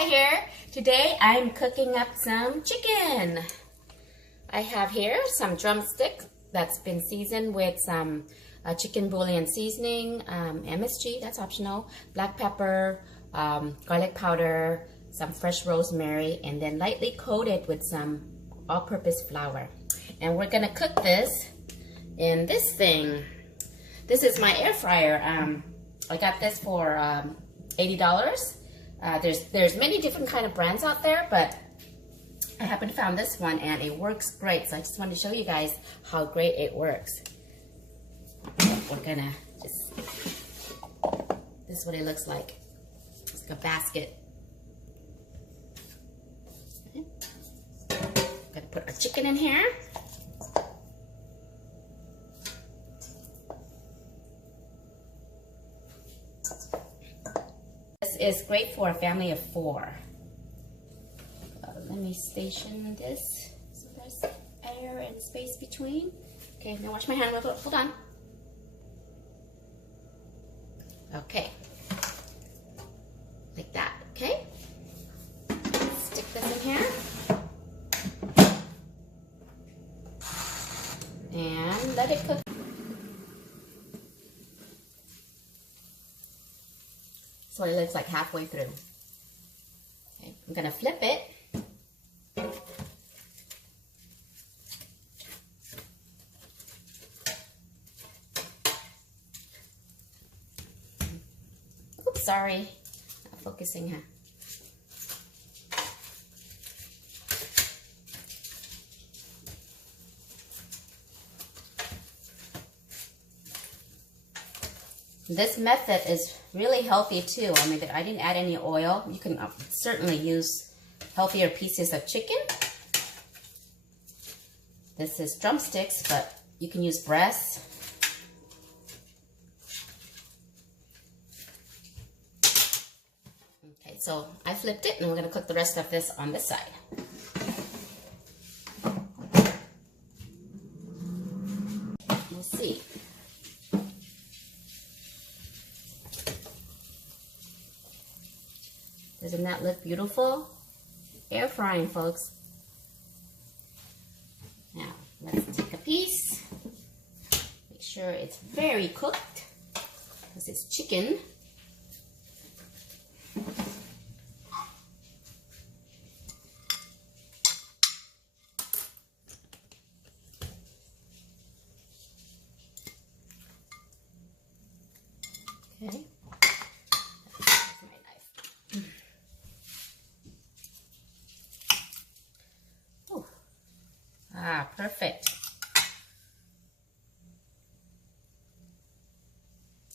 KrazyKAT here. Today I'm cooking up some chicken. I have here some drumsticks that's been seasoned with some chicken bouillon seasoning, MSG, that's optional, black pepper, garlic powder, some fresh rosemary, and then lightly coated with some all-purpose flour. And we're gonna cook this in this thing. This is my air fryer. I got this for $80. There's many different kind of brands out there, but I happen to found this one and it works great. So I just wanted to show you guys how great it works. We're gonna just, this is what it looks like. It's like a basket. Okay. Gonna put our chicken in here. This is great for a family of 4. Let me station this so there's air and space between. Okay, now watch my hand. Hold on. Okay, like that. Okay, stick this in here and let it cook. That's what it looks like halfway through. Okay, I'm gonna flip it. Oops, sorry, not focusing here. This method is really healthy too. I mean, I didn't add any oil. You can certainly use healthier pieces of chicken. This is drumsticks, but you can use breasts. Okay, so I flipped it and we're gonna cook the rest of this on this side. We'll see. Doesn't that look beautiful? Air frying, folks. Now, let's take a piece. Make sure it's very cooked, because it's chicken. Okay. Ah, perfect.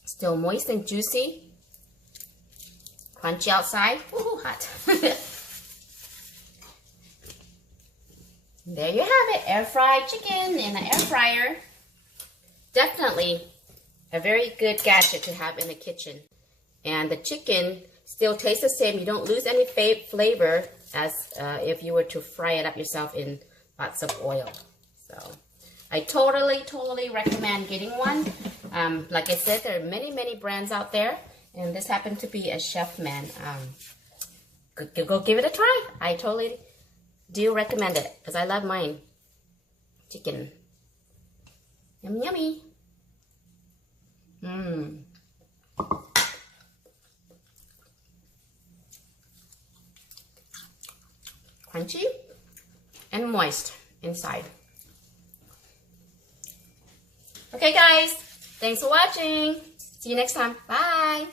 Still moist and juicy. Crunchy outside. Ooh, hot. There you have it. Air fried chicken in an air fryer. Definitely a very good gadget to have in the kitchen. And the chicken still tastes the same. You don't lose any flavor as if you were to fry it up yourself in lots of oil. So I totally recommend getting one. Like I said, there are many brands out there, and this happened to be a Chefman. Go give it a try. I totally do recommend it because I love mine. Chicken. Yummy. Crunchy and moist inside. Okay guys, thanks for watching. See you next time. Bye.